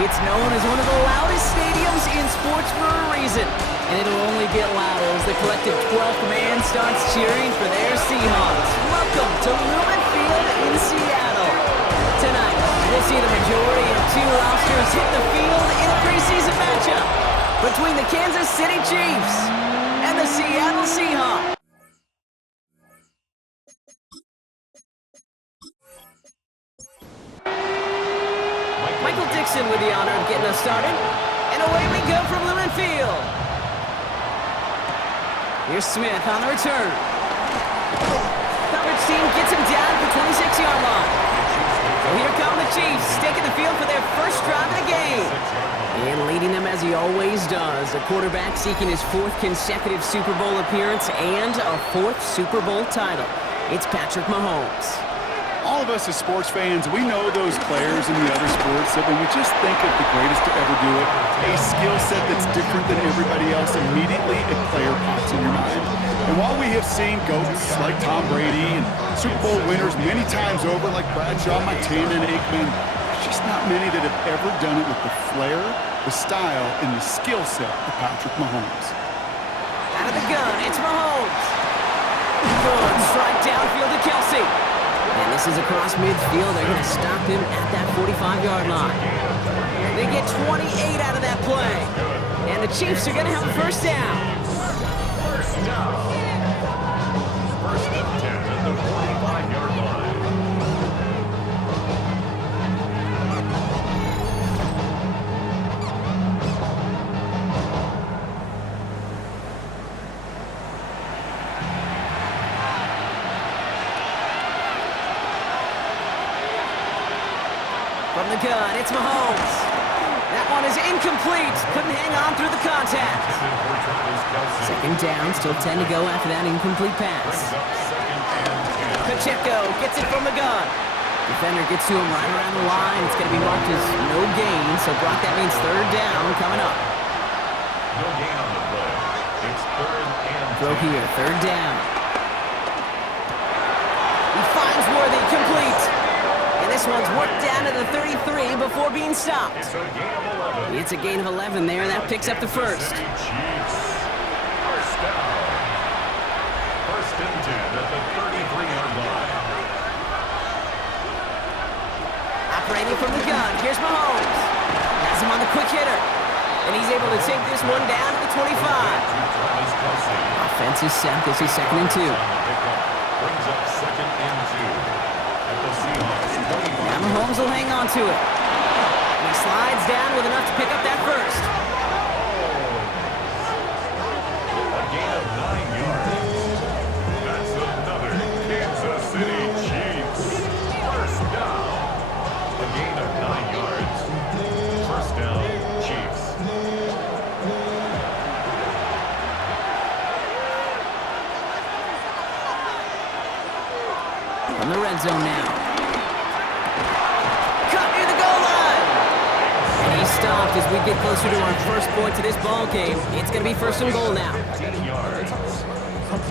It's known as one of the loudest stadiums in sports for a reason, and it'll only get louder as the collective 12th man starts cheering for their Seahawks. Welcome to Lumen Field in Seattle. Tonight, we'll see the majority of two rosters hit the field in a preseason matchup between the Kansas City Chiefs and the Seattle Seahawks. Michael Dixon with the honor of getting us started. And away we go from Lumen Field. Here's Smith on the return. Coverage team gets him down at the 26-yard line. So here come the Chiefs, taking the field for their first drive of the game. And leading them as he always does, the quarterback seeking his fourth consecutive Super Bowl appearance and a fourth Super Bowl title. It's Patrick Mahomes. All of us as sports fans, we know those players in the other sports that when we just think of the greatest to ever do it, a skill set that's different than everybody else, immediately a player pops in your mind. And while we have seen GOATs like Tom Brady and Super Bowl winners many times over like Bradshaw, Montana, and Aikman, there's just not many that have ever done it with the flair, the style, and the skill set of Patrick Mahomes. Out of the gun, it's Mahomes. Good strike downfield to Kelsey. And this is across midfield. They're going to stop him at that 45-yard line. They get 28 out of that play. And the Chiefs are going to have a first down. First down. First and 10 at the 45-yard line. From the gun, it's Mahomes. That one is incomplete. Couldn't hang on through the contact. Second down, still 10 to go after that incomplete pass. Pacheco gets it from the gun. Defender gets to him right around the line. It's going to be marked as no gain, so Brock, that means third down coming up. No gain on the play. It's third and 10. Throw here, third down. He finds Worthy, complete. And this one's worked down to the 33 before being stopped. It's a gain of 11. It's a gain of 11 there, and that picks up the first. City Chiefs. First down. First and 10 at the 33-yard line. Operating from the gun, here's Mahomes. Has him on the quick hitter. And he's able to take this one down to the 25. Offense is set. This is second and 2. Brings up second and 2. At the Seahawks 25. Now Mahomes will hang on to it. And he slides down with enough to pick up that first. A gain of 9 yards. That's another Kansas City Chiefs. First down. A gain of 9 yards. First down, Chiefs. From the red zone now. Cut near the goal line. And he's stopped as we get closer to our first point to this ball game. It's going to be first and goal now. 10 yards.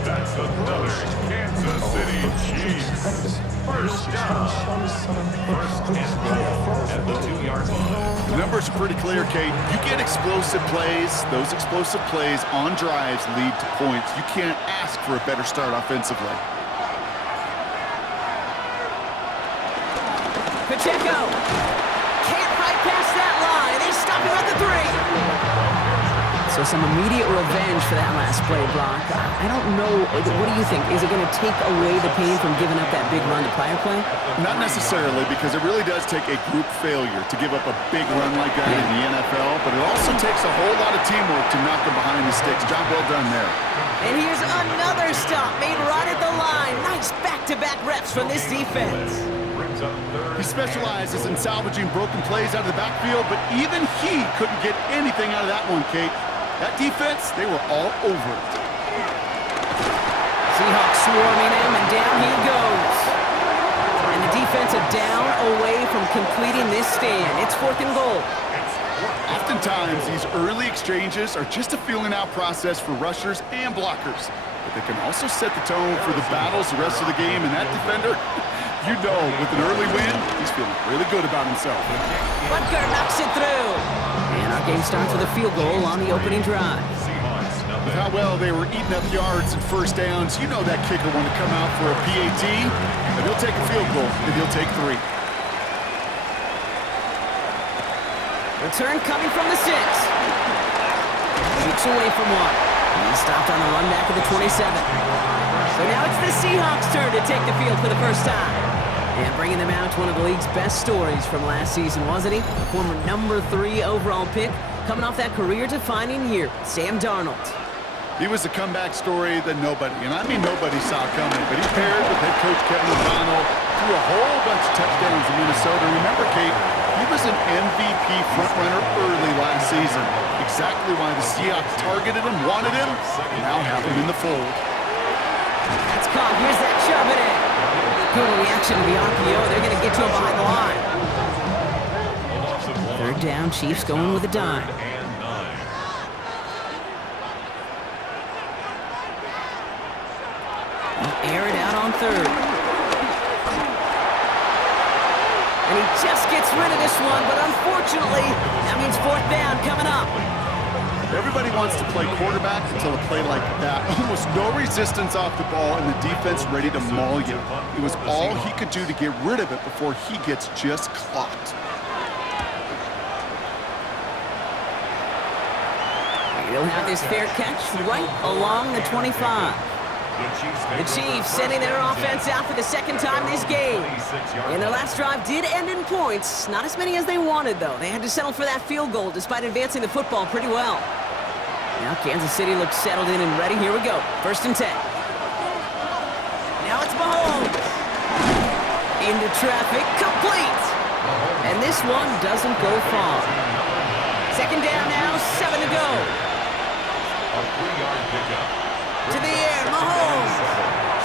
That's another Kansas City Chiefs. First down. First and goal at the 2-yard line. The numbers are pretty clear, Kate. You get explosive plays. Those explosive plays on drives lead to points. You can't ask for a better start offensively. Pacheco can't fight past that line. They stop him at the 3. So some immediate revenge for that last play, Brock. I don't know. What do you think? Is it going to take away the pain from giving up that big run to prior play? Not necessarily, because it really does take a group failure to give up a big run like that in the NFL, but it also takes a whole lot of teamwork to knock them behind the sticks. Job well done there. And here's another stop made right at the line. Nice back-to-back reps from this defense. He specializes in salvaging broken plays out of the backfield, but even he couldn't get anything out of that one, Kate. That defense, they were all over it. Seahawks swarming him, and down he goes. And the defense a down away from completing this stand. It's fourth and goal. Oftentimes, these early exchanges are just a feeling-out process for rushers and blockers. But they can also set the tone for the battles the rest of the game, and that defender, You know, with an early win, he's feeling really good about himself. Butker knocks it through. And our game starts with a field goal on the opening drive. With how well they were eating up yards and first downs, you know that kicker wanted to come out for a PAT, and he'll take a field goal, and he'll take 3. Return coming from the 6. Keeps away from 1. He's stopped on the run back of the 27. So now it's the Seahawks' turn to take the field for the first time. And bringing them out to one of the league's best stories from last season, wasn't he? The former number 3 overall pick, coming off that career-defining year, Sam Darnold. He was a comeback story that nobody, and I mean nobody, saw coming, but he paired with head coach Kevin O'Connell, threw a whole bunch of touchdowns in Minnesota. Remember, Kate, he was an MVP frontrunner early last season. Exactly why the Seahawks targeted him, wanted him, and now have him in the fold. That's caught. Here's that Charbonnet. Good reaction to the RPO. They're going to get to him behind the line. Third down, Chiefs going with a dime. Air it out on third. And he just gets rid of this one, but unfortunately, that means fourth down coming up. Everybody wants to play quarterback until a play like that. Almost no resistance off the ball and the defense ready to maul you. It was all he could do to get rid of it before he gets just clocked. He'll have this fair catch right along the 25. The Chiefs sending their offense out for the second time this game. And their last drive did end in points. Not as many as they wanted, though. They had to settle for that field goal despite advancing the football pretty well. Now Kansas City looks settled in and ready. Here we go. 1st and 10. Now it's Mahomes. Into traffic. Complete. And this one doesn't go far. 2nd down now. 7 to go. A 3-yard pickup. To the air, Mahomes.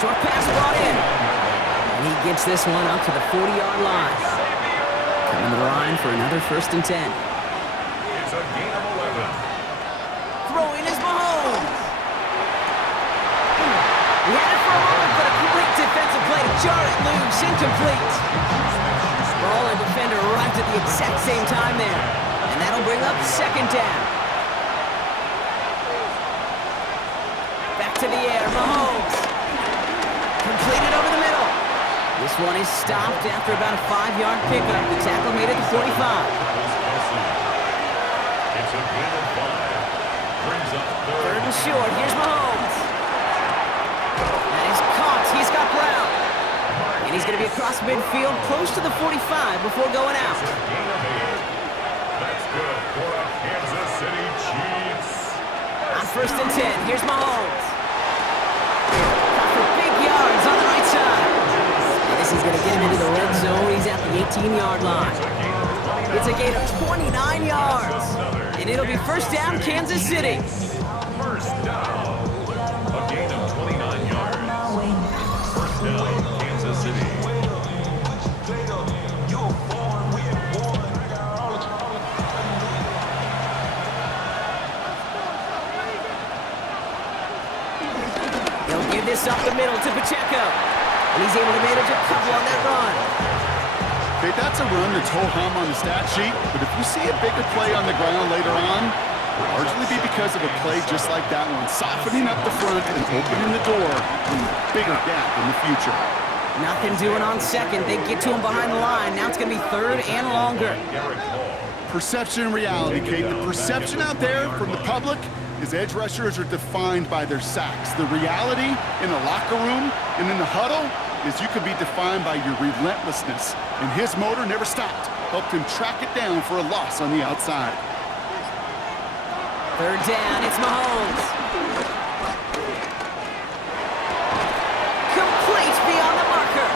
Short pass brought in. And he gets this one up to the 40-yard line. Coming to the line for another 1st and 10. It's a gain of 11. Throwing is Mahomes. He had it for a moment, but a great defensive play to jar it loose. Incomplete. Ball and defender arrived at the exact same time there. And that'll bring up 2nd down. To the air, Mahomes. Completed over the middle. This one is stopped after about a 5-yard pickup. The tackle made it to 45. It's a gain of 5. Brings up 3rd and short. Here's Mahomes. That is caught. He's got Brown. And he's going to be across midfield, close to the 45 before going out. a gain of 8. That's good for the Kansas City Chiefs. On 1st and 10, here's Mahomes. For big yards on the right side. And this is going to get him into the red zone. He's at the 18-yard line. It's a gain of 29 yards. And it'll be 1st down, Kansas City. 1st down. A gain of 29 yards. 1st down, Kansas City. This up the middle to Pacheco. And he's able to manage a couple on that run. Okay, that's a run that's ho-hum on the stat sheet, but if you see a bigger play on the ground later on, it'll largely be because of a play just like that one, softening up the front and opening the door to a bigger gap in the future. Nothing doing on 2nd. They get to him behind the line. Now it's going to be 3rd and longer. Perception and reality, Kate. The perception out there from the public is edge rushers are defined by their sacks. The reality in the locker room and in the huddle is you can be defined by your relentlessness. And his motor never stopped. Helped him track it down for a loss on the outside. 3rd down, it's Mahomes. Complete beyond the marker.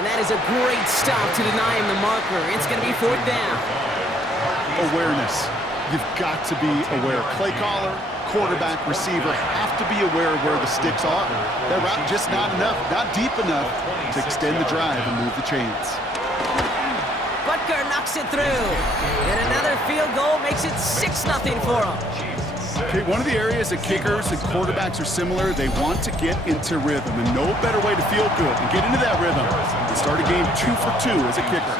And that is a great stop to deny him the marker. It's going to be 4th down. Awareness. You've got to be aware. Play caller, quarterback, receiver have to be aware of where the sticks are. That route just not enough, not deep enough to extend the drive and move the chains. Butker knocks it through. And another field goal makes it 6-0 for him. Okay, one of the areas that kickers and quarterbacks are similar, they want to get into rhythm, and no better way to feel good and get into that rhythm than start a game 2 for 2 as a kicker.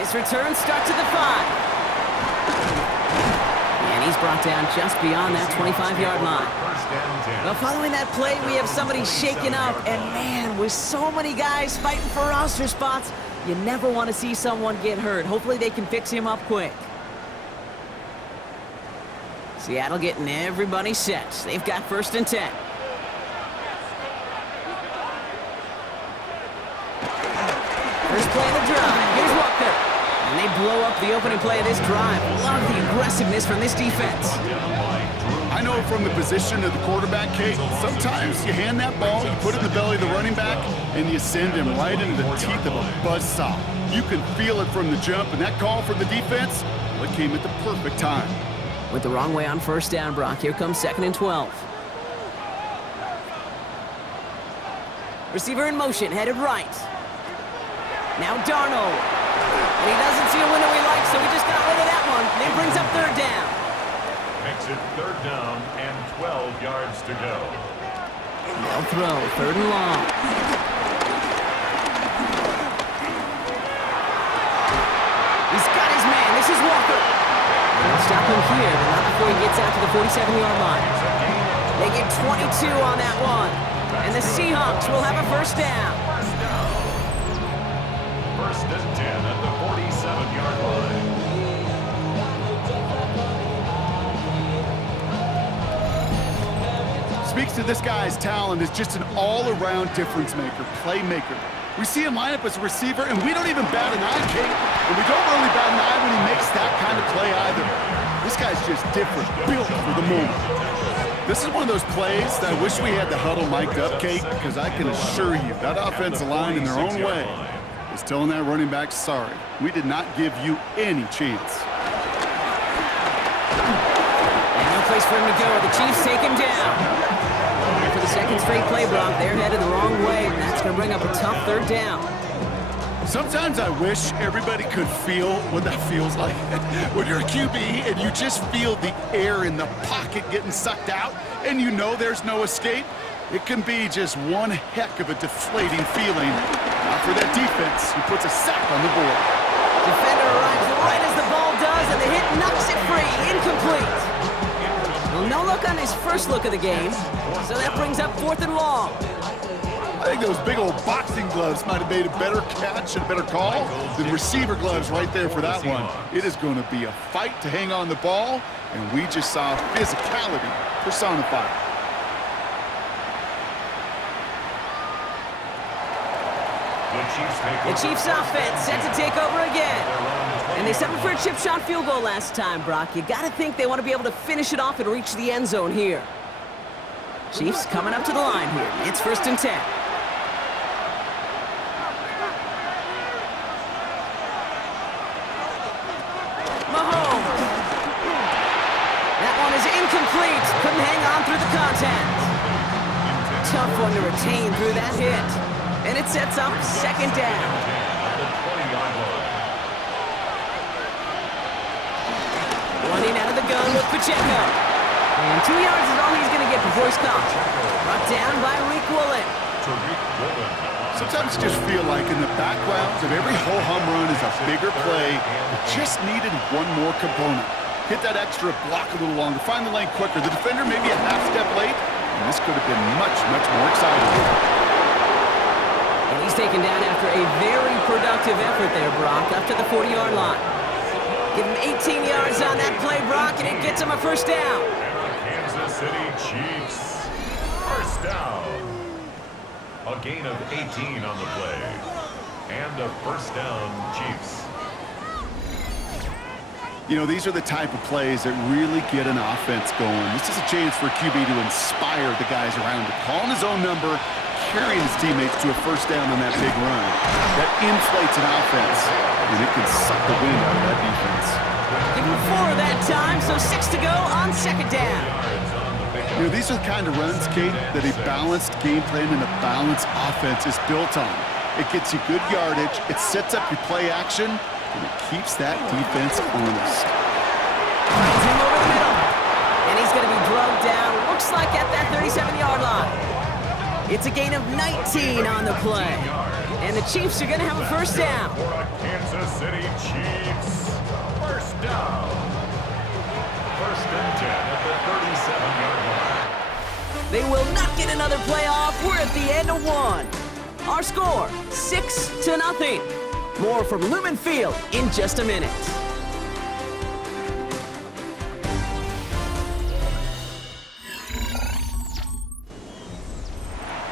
This return starts at the 5. And he's brought down just beyond that 25-yard line. Well, following that play, we have somebody shaken up, and man, with so many guys fighting for roster spots, you never want to see someone get hurt. Hopefully they can fix him up quick. Seattle getting everybody set. They've got 1st and 10. First play of the drive. Here's Walker. And they blow up the opening play of this drive. Love the aggressiveness from this defense. I know from the position of the quarterback, Kate, sometimes you hand that ball, you put it in the belly of the running back, and you send him right into the teeth of a buzzsaw. You can feel it from the jump, and that call from the defense, well, it came at the perfect time. Went the wrong way on 1st down, Brock. Here comes 2nd and 12. Receiver in motion, headed right. Now Darnold. And he doesn't see a window he likes, so he just got rid of that one. And it brings up 3rd down. Makes it 3rd down and 12 yards to go. They'll throw, 3rd and long. He's got his man. This is Walker. They'll stop him here, but not before he gets out to the 47-yard line. They get 22 on that one. And the Seahawks will have a 1st down. 1st and 10 at the 47-yard line. Speaks to this guy's talent as just an all-around difference maker, playmaker. We see him line up as a receiver, and we don't even bat an eye, Kate. And we don't really bat an eye when he makes that kind of play either. This guy's just different, built for the moment. This is one of those plays that I wish we had the huddle mic'd up, Kate, because I can assure you that offensive line in their own way is telling that running back, sorry, we did not give you any chance. And no place for him to go. The Chiefs take him down. And for the 2nd straight play, Brock, they're headed the wrong way. And that's going to bring up a tough 3rd down. Sometimes I wish everybody could feel what that feels like. When you're a QB and you just feel the air in the pocket getting sucked out and you know there's no escape, it can be just one heck of a deflating feeling. Not for that defense who puts a sack on the board. Defender arrives right as the ball does, and the hit knocks it free. Incomplete. Well, no look on his first look of the game, so that brings up 4th and long. I think those big old boxing gloves might have made a better catch and a better call than receiver gloves right there for that one. It is going to be a fight to hang on the ball, and we just saw physicality personified. The Chiefs offense set to take over again. And they settled for a chip shot field goal last time, Brock. You got to think they want to be able to finish it off and reach the end zone here. Chiefs coming up to the line here. It's 1st and 10. Mahomes. That one is incomplete. Couldn't hang on through the contact. Tough one to retain through that hit. And it sets up 2nd down. Running out of the gun with Pacheco. And 2 yards is all he's going to get before he's caught. Brought down by Tariq Woolen. Sometimes you just feel like in the backgrounds of every ho-hum run is a bigger play that just needed one more component. Hit that extra block a little longer, find the lane quicker. The defender maybe a half step late, and this could have been much, much more exciting. And he's taken down after a very productive effort there, Brock, up to the 40-yard line. Give him 18 yards on that play, Brock, and it gets him a 1st down. Kansas City Chiefs. 1st down. A gain of 18 on the play. And a 1st down, Chiefs. You know, these are the type of plays that really get an offense going. This is a chance for a QB to inspire the guys around him. Calling his own number, carrying his teammates to a 1st down on that big run. That inflates an offense, and it can suck the wind out of that defense. Give him 4 that time, so 6 to go on 2nd down. You know, these are the kind of runs, Kate, that a balanced game plan and a balanced offense is built on. It gets you good yardage, it sets up your play action, and it keeps that defense honest. down, looks like at that 37-yard line. It's a gain of 19 on the play. And the Chiefs are going to have a first down. For a Kansas City Chiefs. First down. First and 10 at the 37-yard line. They will not get another play off. We're at the end of one. Our score, 6-0. More from Lumen Field in just a minute.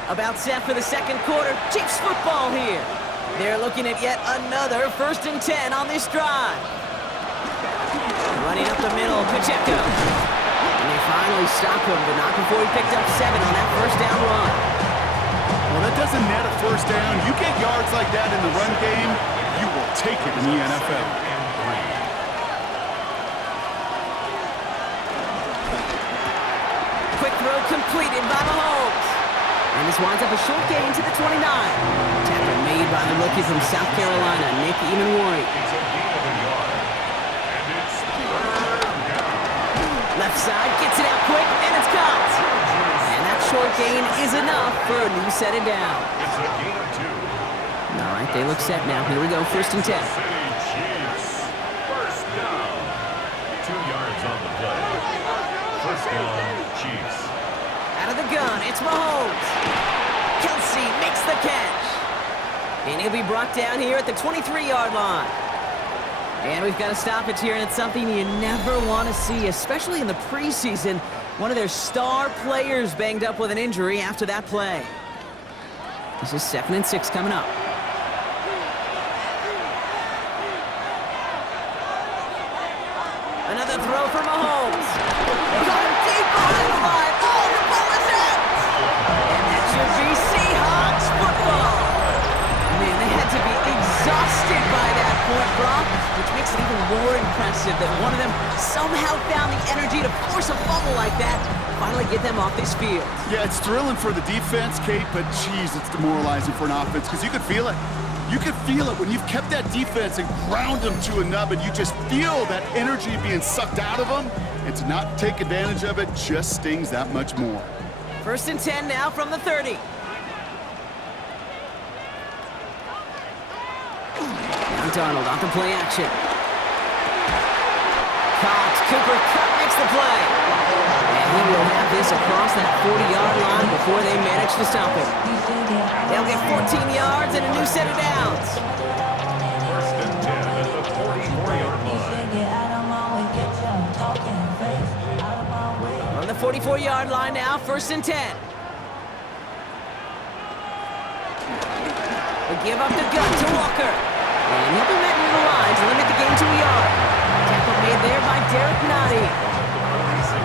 About set for the second quarter. Chiefs football here. They're looking at yet another first and 10 on this drive. Running up the middle, Pacheco. And they finally stop him, but not before he picked up 7 on that first down run. Well, that doesn't net a first down. You get yards like that in the run game, you will take it in the NFL. Quick throw completed by Mahomes. And this winds up a short gain to the 29. Tackle made by the rookie from South Carolina, Nick Evenwari. It's a gain of a yard. And it's third down. Left side gets it out quick, and it's caught. And that short gain is enough for a new set it down. It's a gain of 2. All right, they look set now. Here we go, first and 10. City Chiefs. First down. 2 yards on the play. First down, Chiefs. Out of the gun, it's Mahomes. Kelsey makes the catch. And he'll be brought down here at the 23-yard line. And we've got a stoppage here, and it's something you never want to see, especially in the preseason. One of their star players banged up with an injury after that play. This is 2nd and 6 coming up. Another throw for Mahomes. Going deep behind the line. Oh, the ball is out! And that should be Seahawks football. Man, they had to be exhausted by that point, Brock, which makes it even more impressive that one of them somehow found the energy to force a fumble like that, finally get them off this field. Yeah, it's thrilling for the defense, Kate, but geez, it's demoralizing for an offense because you could feel it. You can feel it when you've kept that defense and ground them to a nub, and you just feel that energy being sucked out of them, and to not take advantage of it just stings that much more. First and 10 now from the 30. Now Darnold off the play action. Caught. Cooper Kupp makes the play. And he will have this across that 40-yard line before they manage to stop him. They'll get 14 yards and a new set of downs. First and 10 at the 44-yard line. On the 44-yard line now, first and 10. They give up the gun to Walker. And he'll be met near the line to limit the game to a yard. Tackle made there by Derek Nottie.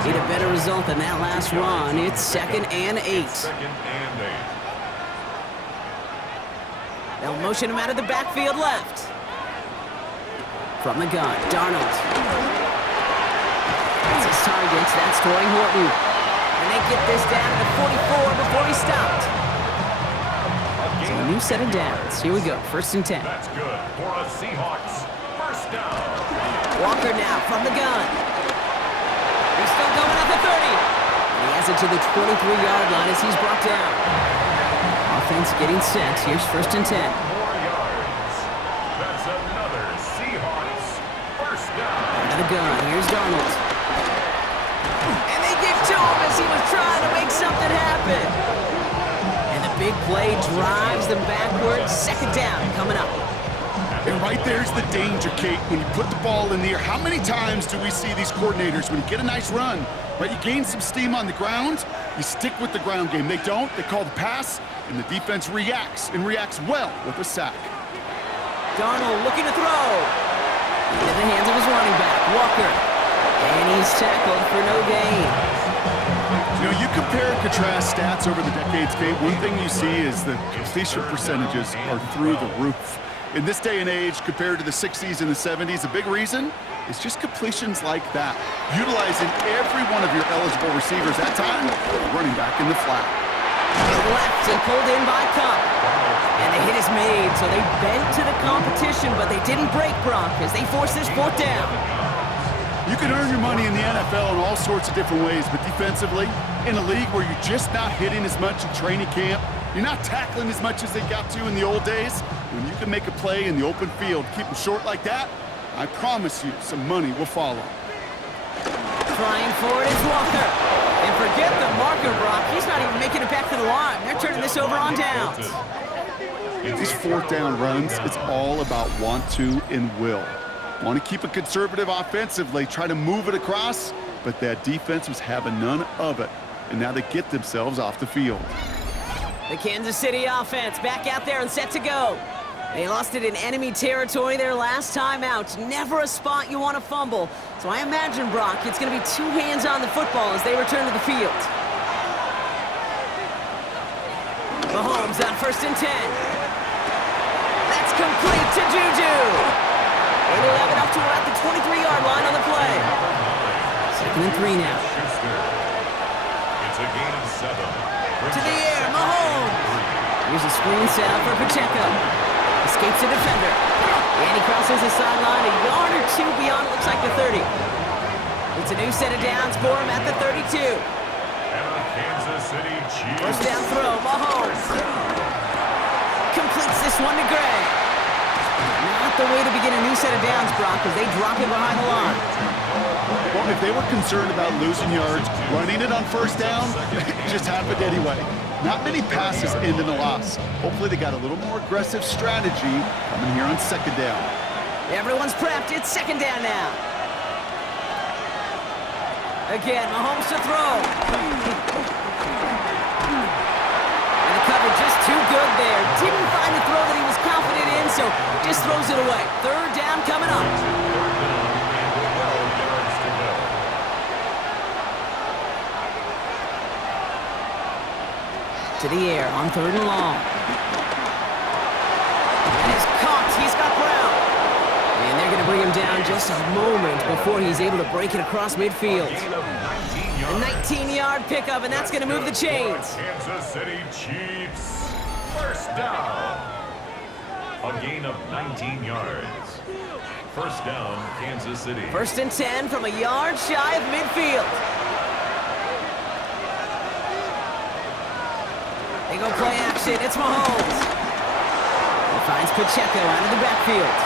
Need a better result than that last run. It's 2nd and 8. Second and 8. They'll motion him out of the backfield left. From the gun, Darnold. That's his target. That's Tory Horton. And they get this down to the 44 before he stopped. So a new set of downs. Here we go, first and 10. That's good for a Seahawks. First down. Walker now from the gun. He's still going at the 30. And he has it to the 23-yard line as he's brought down. Offense getting set. Here's first and 10. 4 yards. That's another Seahawks. First down. Out of the gun. Here's Darnold. And they get to him as he was trying to make something happen. And the big play drives them backwards. Second down coming up. And right there's the danger, Kate, when you put the ball in the air. How many times do we see these coordinators, when you get a nice run, right, you gain some steam on the ground, you stick with the ground game. They don't, they call the pass, and the defense reacts, and reacts well with a sack. Darnold looking to throw. Into the hands of his running back, Walker. And he's tackled for no gain. You know, you compare and contrast stats over the decades, Kate. One thing you see is the completion percentages are through the roof. In this day and age, compared to the 60s and the 70s, a big reason is just completions like that. Utilizing every one of your eligible receivers that time, running back in the flat. Left and pulled in by Kupp. And the hit is made, so they bent to the competition, but they didn't break Brock as they force this fourth down. You can earn your money in the NFL in all sorts of different ways, but defensively, in a league where you're just not hitting as much in training camp, you're not tackling as much as they got to in the old days, when you can make a play in the open field, keep them short like that, I promise you some money will follow. Trying for it is Walker. And forget the marker, Brock. He's not even making it back to the line. They're turning this over on downs. These fourth down runs, it's all about want to and will. Want to keep it conservative offensively, try to move it across, but that defense was having none of it. And now they get themselves off the field. The Kansas City offense back out there and set to go. They lost it in enemy territory their last time out. Never a spot you want to fumble. So I imagine, Brock, it's going to be two hands on the football as they return to the field. Mahomes on 1st and 10. That's complete to Juju. 8-11 up to about the 23-yard line on the play. 2nd and 3 now. It's a gain of 7. To the air, Mahomes. Here's a screen set up for Pacheco. Escapes a defender. And he crosses the sideline a yard or two beyond, looks like the 30. It's a new set of downs for him at the 32. And the Kansas City Chiefs. First down throw, Mahomes. Completes this one to Gray. Not the way to begin a new set of downs, Brock, as they drop it behind the line. Well, if they were concerned about losing yards, running it on 1st down, it just happened anyway. Not many passes end in a loss. Hopefully they got a little more aggressive strategy coming here on 2nd down. Everyone's prepped. It's 2nd down now. Again, Mahomes to throw. And the cover just too good there. Didn't find the throw that he was confident in, so just throws it away. 3rd down coming up. To the air on 3rd and long. And it's caught. He's got Brown. And they're going to bring him down just a moment before he's able to break it across midfield. A 19-yard pickup, and that's going to move the chains. Kansas City Chiefs. 1st down. A gain of 19 yards. 1st down, Kansas City. 1st and 10 from a yard shy of midfield. They go play action. It's Mahomes. He finds Pacheco out of the backfield.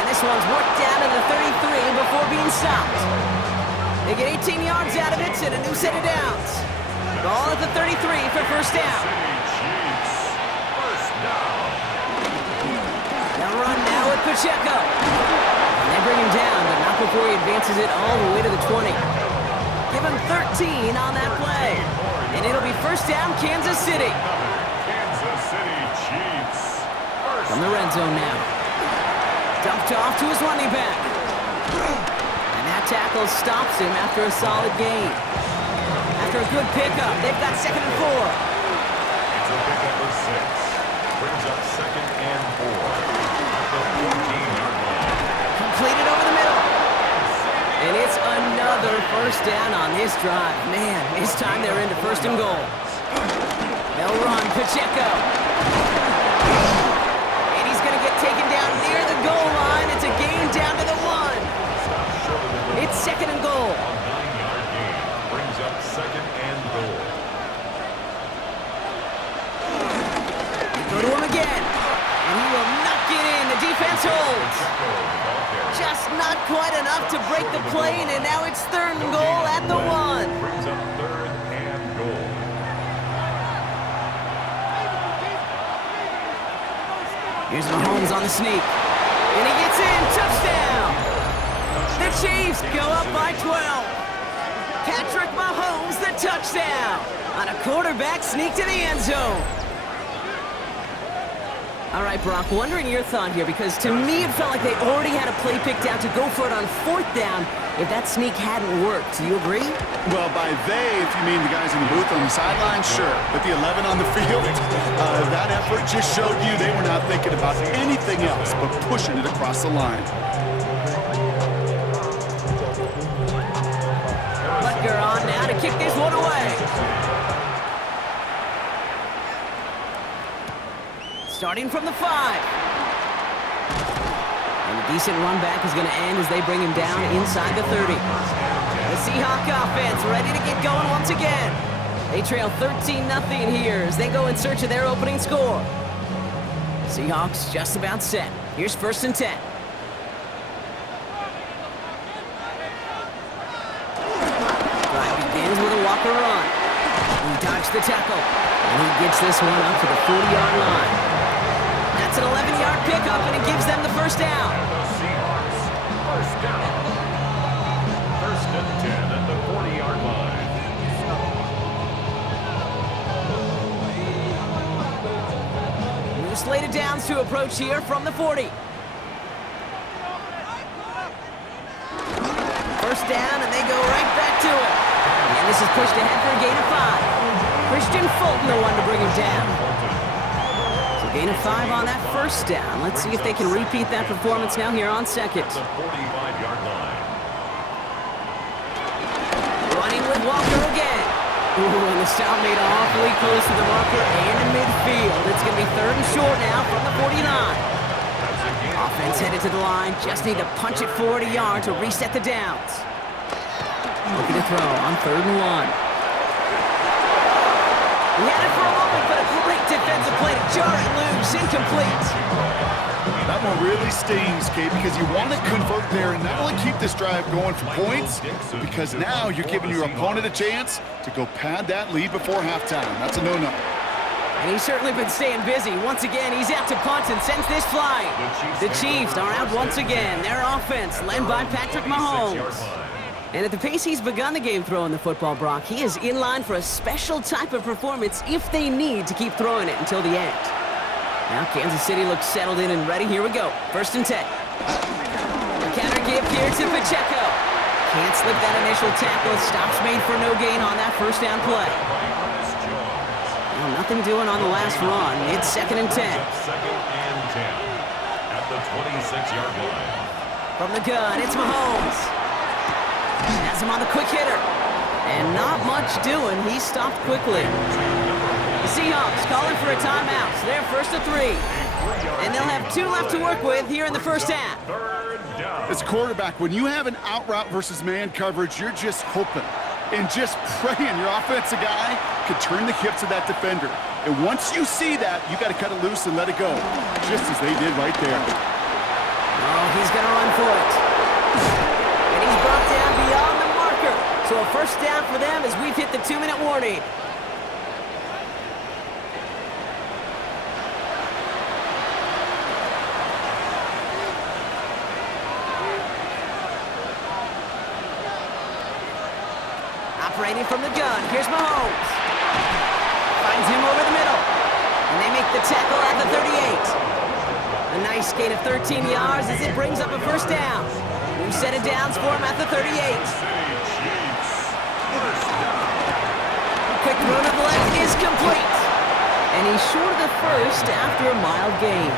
And this one's worked down to the 33 before being stopped. They get 18 yards out of it and a new set of downs. Ball at the 33 for 1st down. Chiefs. 1st down. They'll run now with Pacheco. And they bring him down, but not before he advances it all the way to the 20. Give him 13 on that play. And it'll be 1st down, Kansas City. Kansas City Chiefs. From the red zone now. Dumped off to his running back. And that tackle stops him after a solid gain. After a good pickup, they've got 2nd and 4. It's a pickup of 6. Brings up 2nd and 4. At the 14-yard line. Completed over the middle. And it's another 1st down on this drive. Man, this time they're into 1st and goal. They'll run Pacheco. And he's going to get taken down near the goal line. It's a gain down to the 1. It's 2nd and goal. A 9-yard gain. Brings up 2nd and goal. They go to him again. And he will not get in. The defense holds. Just not quite enough to break the plane, and now it's 3rd and goal at the 1. Brings up 3rd and goal. Here's Mahomes on the sneak. And he gets in. Touchdown. The Chiefs go up by 12. Patrick Mahomes, the touchdown. On a quarterback sneak to the end zone. All right, Brock, wondering your thought here, because to me it felt like they already had a play picked out to go for it on 4th down if that sneak hadn't worked. Do you agree? Well, by they, if you mean the guys in the booth on the sideline, sure. But the 11 on the field, that effort just showed you they were not thinking about anything else but pushing it across the line. Butker on now to kick this one away. Starting from the 5. And a decent run back is going to end as they bring him down inside the 30. The Seahawk offense ready to get going once again. They trail 13-0 here as they go in search of their opening score. Seahawks just about set. Here's 1st and 10. Drive begins with a Walker run. He dodged the tackle, and he gets this one up to the 40-yard line. That's an 11-yard pickup, and it gives them the first down. The Seahawks, first down. 1st and 10 at the 40-yard line. New slated downs to approach here from the 40. First down, and they go right back to it. And this is pushed ahead for a gain of 5. Christian Fulton, the one to bring him down. So gain of 5 on that first down. Let's see if they can repeat that performance now here on 2nd. The 45-yard line. Running with Walker again. Ooh, and the stop made awfully close to the marker and in midfield. It's going to be 3rd and short now from the 49. Offense headed to the line. Just need to punch it forward a yard to reset the downs. Looking to throw on 3rd and 1. He had it for a moment, but a great defensive play to jar it loose. Incomplete. That one really stings, Kate, because you want to convert there and not only keep this drive going for points, because now you're giving your opponent a chance to go pad that lead before halftime. That's a no-no. And he's certainly been staying busy. Once again, he's out to punt and sends this flying. The Chiefs are out once again. Their offense led by Patrick Mahomes. And at the pace he's begun the game throwing the football, Brock, he is in line for a special type of performance if they need to keep throwing it until the end. Now Kansas City looks settled in and ready. Here we go. 1st and 10. The counter give here to Pacheco. Can't slip that initial tackle. Stops made for no gain on that first down play. Well, nothing doing on the last run. It's 2nd and 10. 2nd and 10 at the 26-yard line. From the gun, it's Mahomes. Has him on the quick hitter. And not much doing. He stopped quickly. The Seahawks calling for a timeout. So they're 1st and 3. And they'll have 2 left to work with here in the first half. 3rd down. As a quarterback, when you have an out route versus man coverage, you're just hoping and just praying your offensive guy could turn the hips of that defender. And once you see that, you got to cut it loose and let it go, just as they did right there. Oh, he's going to run for it. And he's brought down beyond the marker. So a first down for them as we've hit the 2-minute warning. Operating from the gun, here's Mahomes. Finds him over the middle. And they make the tackle at the 38. A nice gain of 13 yards as it brings up a first down. New set of downs for him at the 38. Quick throw to the left is complete. And he's short of the first after a mild gain.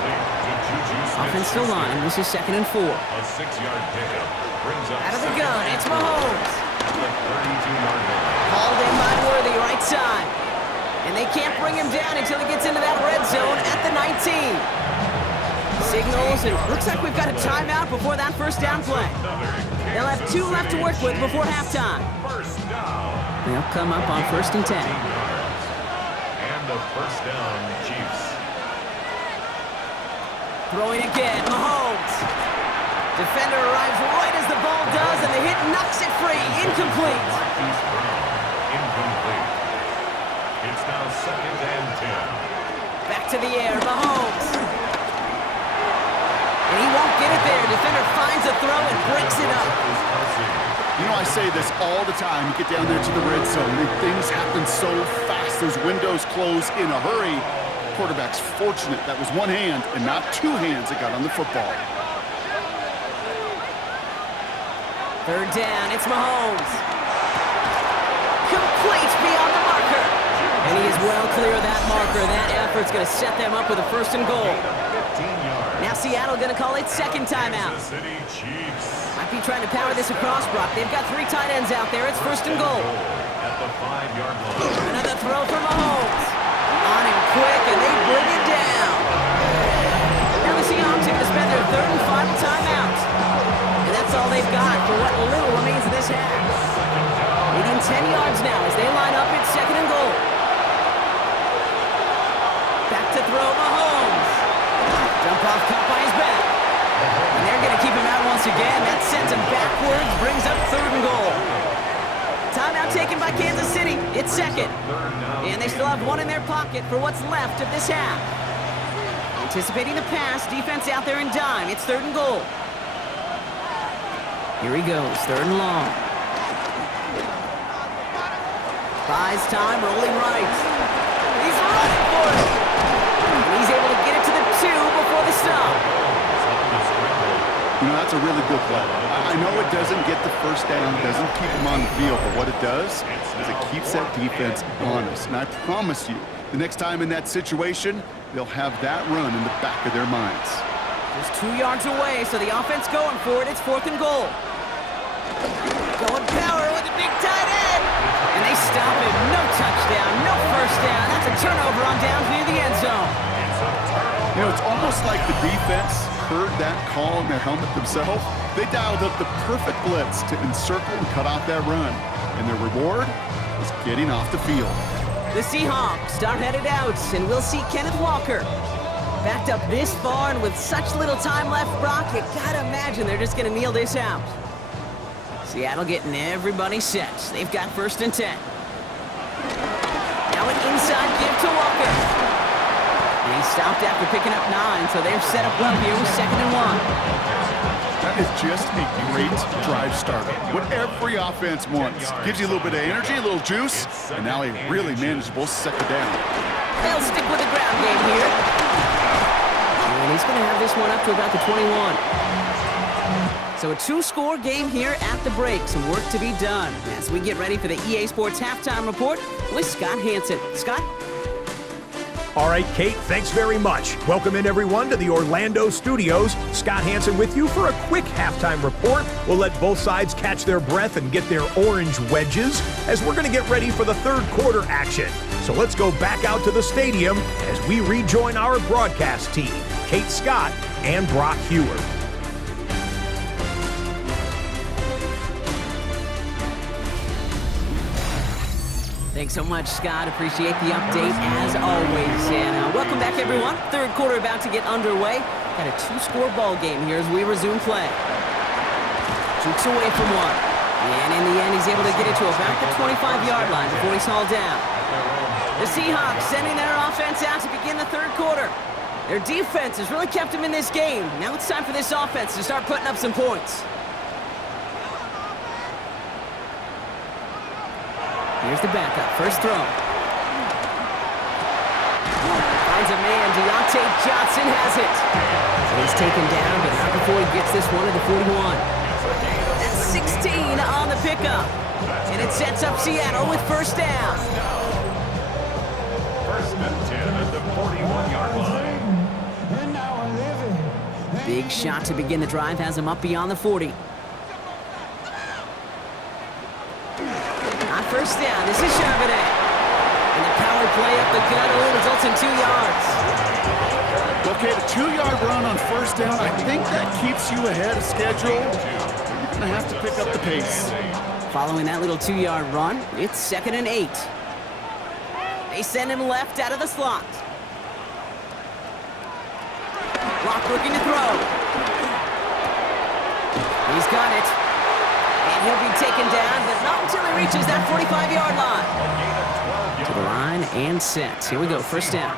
Offensive line, this is 2nd and 4. A 6-yard pickup brings up Out of the gun, it's Mahomes. at the 32-yard line. Hauled in by Worthy, right side. And they can't bring him down until he gets into that red zone at the 19. Signals, and looks like we've got a timeout before that first down play. They'll have 2 left to work with before halftime. First down. They'll come up on 1st and 10. And the first down, Chiefs. Throwing again, Mahomes. Defender arrives right as the ball does, and the hit knocks it free. Incomplete. Marquise Brown, incomplete. It's now 2nd and 10. Back to the air, Mahomes. And he won't get it there. Defender finds a throw and breaks it up. You know, I say this all the time. You get down there to the red zone, and things happen so fast. Those windows close in a hurry. Quarterback's fortunate that was one hand and not 2 hands that got on the football. 3rd down, it's Mahomes. Complete beyond the marker. And he is well clear of that marker. That effort's going to set them up with a 1st and goal. 15 yards. Now Seattle going to call it 2nd timeout. Kansas City Chiefs. Might be trying to power this across, Brock. They've got 3 tight ends out there. It's 1st and goal. At the 5-yard line. Another throw for Mahomes. On him quick, and they bring it down. Now the Seahawks are going to spend their 3rd and final time again. That sends him backwards, brings up 3rd and goal. Timeout taken by Kansas City. It's 2nd. And they still have 1 in their pocket for what's left of this half. Anticipating the pass, defense out there in dime. It's 3rd and goal. Here he goes, 3rd and long. Buys time, rolling right. He's running for it. And he's able to get it to the 2 before the stop. You know, that's a really good play. I know it doesn't get the first down, doesn't keep them on the field, but what it does is it keeps that defense honest. And I promise you, the next time in that situation, they'll have that run in the back of their minds. Just 2 yards away, so the offense going for it. It's 4th and goal. Going power with a big tight end. And they stop him. No touchdown, no first down. That's a turnover on downs near the end zone. You know, it's almost like the defense heard that call in their helmet themselves. They dialed up the perfect blitz to encircle and cut off that run. And their reward is getting off the field. The Seahawks are headed out, and we'll see Kenneth Walker. Backed up this far, and with such little time left, Brock, you gotta imagine they're just gonna kneel this out. Seattle getting everybody set. They've got 1st and 10. Now an inside give to Walker. And he stopped after picking up 9, so they're set up well here with 2nd and 1. That is just a great drive starter. What every offense wants. Gives you a little bit of energy, a little juice, and now a really manageable 2nd down. They'll stick with the ground game here. And he's going to have this one up to about the 21. So a 2-score game here at the break. Some work to be done as we get ready for the EA Sports Halftime Report with Scott Hanson. Scott? All right, Kate, thanks very much. Welcome in, everyone, to the Orlando studios. Scott Hanson with you for a quick halftime report. We'll let both sides catch their breath and get their orange wedges as we're going to get ready for the 3rd quarter action. So let's go back out to the stadium as we rejoin our broadcast team, Kate Scott and Brock Hewer. Thanks so much, Scott. Appreciate the update as always. And welcome back, everyone. 3rd quarter about to get underway. Got a 2-score ball game here as we resume play. Jukes away from 1. And in the end, he's able to get it to about the 25-yard line before he's hauled down. The Seahawks sending their offense out to begin the 3rd quarter. Their defense has really kept them in this game. Now it's time for this offense to start putting up some points. Here's the backup. First throw. Finds a man. Deontay Johnson has it. So he's taken down, but not before he gets this one at the 41. That's 16 on the pickup. And it sets up Seattle with 1st down. 1st and 10 at the 41-yard line. Big shot to begin the drive. Has him up beyond the 40. 1st down. This is Charbonnet. And the power play up the gut results in 2 yards. Okay, the 2-yard run on 1st down, I think that keeps you ahead of schedule. You're going to have to pick up the pace. Following that little 2-yard run, it's 2nd and 8. They send him left out of the slot. Locke looking to throw. He's got it. And he'll be taken down, but not until he reaches that 45-yard line. To the line and set. Here we go, 1st down.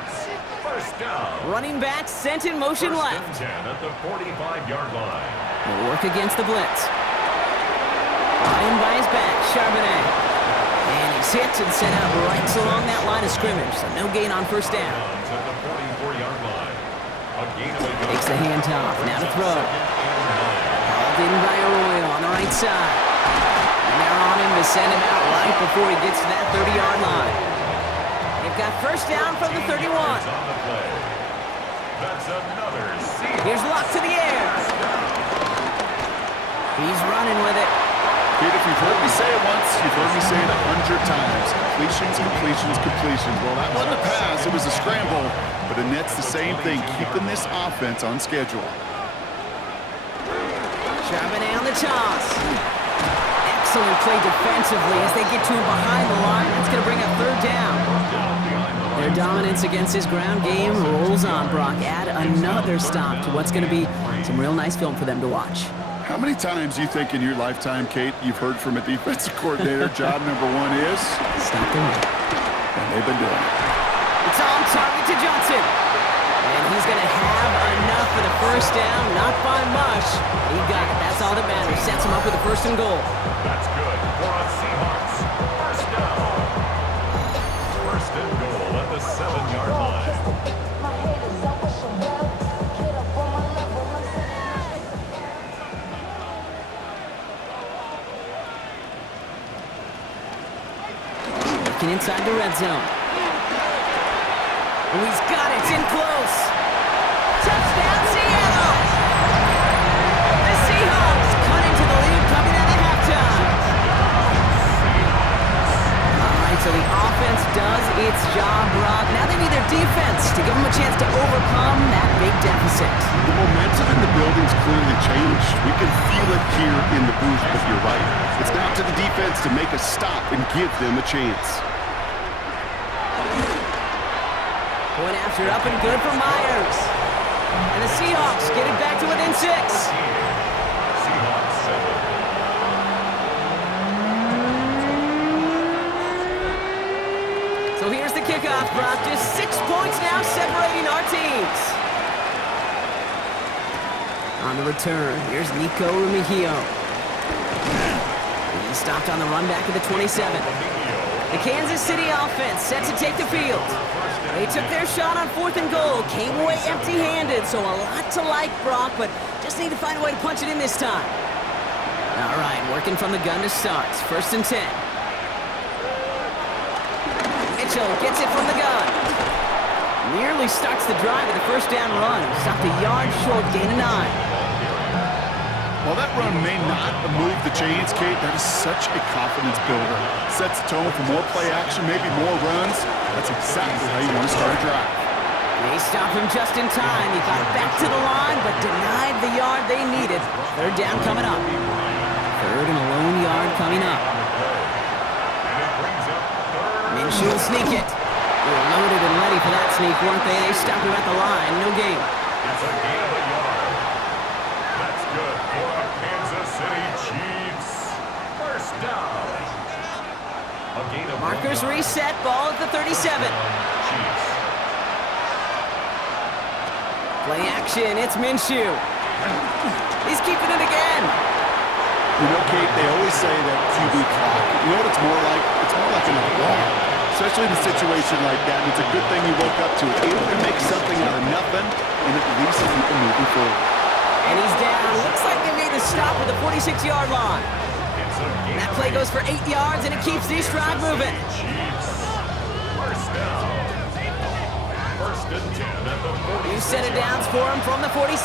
Running back sent in motion left. 10 at the 45-yard line. He'll work against the blitz. Brought in by his back, Charbonnet. And he's hit and sent out right along that line of scrimmage, so no gain on 1st down. At the 44-yard line. A gain of Takes the handoff, now to throw. Hauled in by Arroyo on the right side. And they're on him to send him out right before he gets to that 30-yard line. They've got 1st down from the 31. That's another Seahawks. Here's Locke to the air. He's running with it. Kid, if you've heard me say it once, you've heard me say it 100 times. Completions, completions, completions. Well, that wasn't a pass, it was a scramble. But the net's the same thing, keeping this offense on schedule. Charbonnet on the toss. Excellent play defensively as they get to him behind the line. That's going to bring up 3rd down. Their dominance against his ground game rolls on, Brock. Add another stop to what's going to be some real nice film for them to watch. How many times you think in your lifetime, Kate, you've heard from a defensive coordinator, job number one is? Stop the run. And they've been doing it. It's on target to Johnson. And he's going to have enough for the first down, not by much. He got it. That's all that matters. Sets him up with a 1st and goal. That's good for a Seahawks first down. 1st and goal at the 7-yard line. Looking inside the red zone. Oh, he's got it. It's in close. Touchdown, Seattle! The Seahawks cut into the lead coming out of halftime. All right, so the offense does its job, Brock. Now they need their defense to give them a chance to overcome that big deficit. The momentum in the building's clearly changed. We can feel it here in the booth, but you're right. It's now to the defense to make a stop and give them a chance. Going after it, up and good for Myers. And the Seahawks get it back to within 6. Seahawks 7. So here's the kickoff, Brock. Just 6 points now separating our teams. On the return, here's Nico Remigio. He stopped on the run back at the 27. The Kansas City offense set to take the field. They took their shot on 4th and goal, came away empty-handed, so a lot to like, Brock, but just need to find a way to punch it in this time. All right, working from the gun to start. 1st and 10. Mitchell gets it from the gun. Nearly starts the drive with a 1st down run. Stopped a yard short, gain of 9. While that run may not move the chains, Kate, that is such a confidence builder. Sets the tone for more play action, maybe more runs. That's exactly how you want to start a drive. They stopped him just in time. He got back to the line, but denied the yard they needed. 3rd down coming up. 3rd and a lone yard coming up. Minshew will sneak it. They were loaded and ready for that sneak, weren't they? They stopped him at the line. No gain. It's a gain of a yard. That's good for the Kansas City Chiefs. 1st down. A gain of Markers reset. Ball at the 37. Chiefs. Play action. It's Minshew. He's keeping it again. You know, Kate, they always say that QB clock. You know what it's more like? It's more like an alarm. Especially in a situation like that. It's a good thing you woke up to it. Able to make something out of nothing and at least keep them moving forward. And he's down. Looks like they made the stop at the 46-yard line. That play goes for 8 yards, and it keeps this drive moving. Chiefs. 1st down. 1st and 10 at the 46. New set of downs for him from the 46.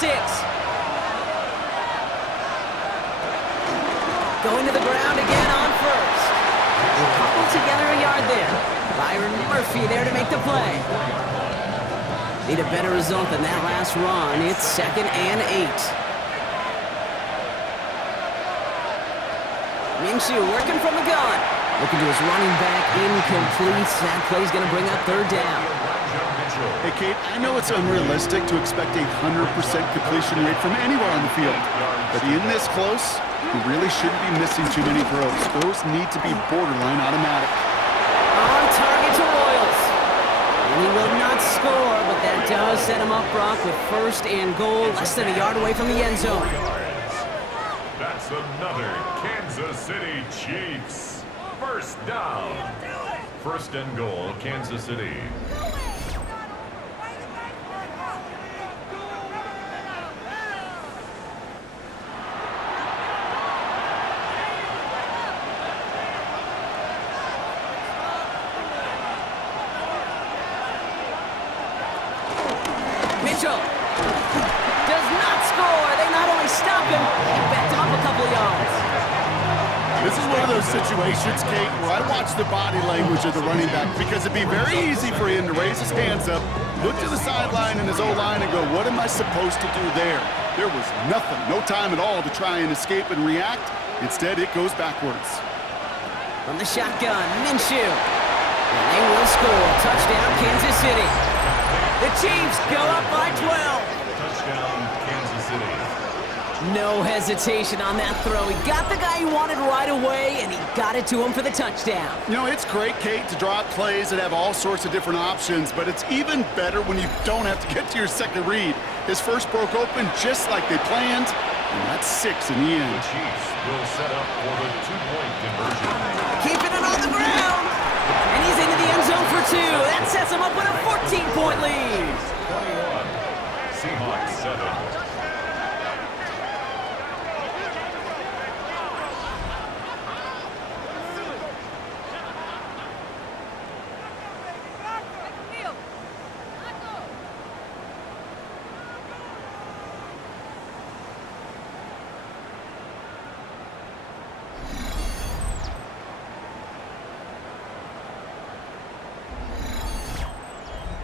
Going to the ground again on 1st. We'll cobble together a yard there. Byron Murphy there to make the play. Need a better result than that last run. It's 2nd and 8. Minshew working from the gun. Looking to his running back, incomplete. That play's going to bring up 3rd down. Hey, Kate, I know it's unrealistic to expect a 100% completion rate from anywhere on the field. But in this close, you really shouldn't be missing too many throws. Those need to be borderline automatic. On target to Royals. And he will not score, but that does set him up, Brock, with 1st and goal, less than a yard away from the end zone. That's another Kansas City Chiefs. 1st down. 1st and goal, Kansas City. Mitchell does not score. They not only stop him, they backed him up a couple of yards. This is one of those situations, Kate, where I watch the body language of the running back because it'd be very easy for him to raise his hands up, look to the sideline in his O-line and go, what am I supposed to do there? There was nothing, no time at all to try and escape and react. Instead, it goes backwards. From the shotgun, Minshew. And they will score. Touchdown, Kansas City. The Chiefs go up by 12. Touchdown, Kansas City. No hesitation on that throw. He got the guy he wanted right away, and he got it to him for the touchdown. You know, it's great, Kate, to draw up plays that have all sorts of different options, but it's even better when you don't have to get to your second read. His first broke open just like they planned, and that's 6 in the end. The Chiefs will set up for the two-point conversion. Keeping it on the ground. And he's into the end zone for 2. That sets him up with a 14-point lead. 21, Seahawks 7.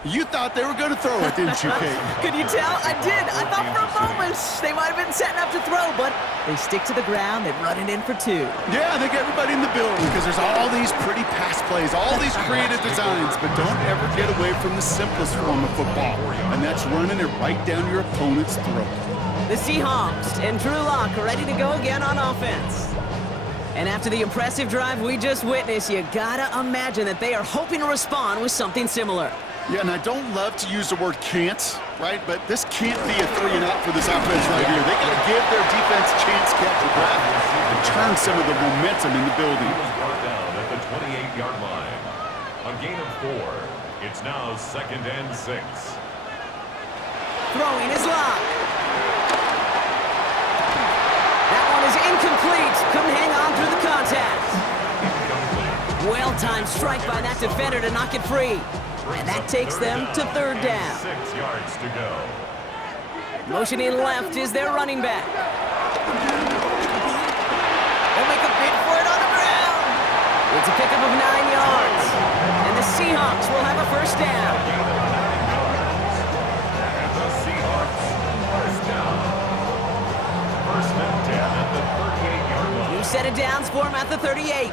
You thought they were going to throw it, didn't you, Kate? Could you tell? I did. I thought for a moment they might have been setting up to throw, but they stick to the ground. They run it in for 2. Yeah, I think everybody in the building, because there's all these pretty pass plays, all these creative designs, but don't ever get away from the simplest form of football, and that's running it right down your opponent's throat. The Seahawks and Drew Lock are ready to go again on offense. And after the impressive drive we just witnessed, you gotta imagine that they are hoping to respond with something similar. Yeah, and I don't love to use the word can't, right? But this can't be a 3-and-out for this offense right here. They got to give their defense a chance to catch a breath and turn some of the momentum in the building. He was brought down at the 28-yard line. A gain of 4. It's now 2nd and 6. Throwing is Lock. That one is incomplete. Couldn't hang on through the contact. Incomplete. Well-timed strike by that defender to knock it free. And that takes them to 3rd down. 6 yards to go. Motioning left is their running back. They'll make a bid for it on the ground. It's a pickup of 9 yards. And the Seahawks will have a first down. Gain of 9 yards. And the Seahawks first down. 1st and 10 at the 38-yard line. New set of downs for him at the 38.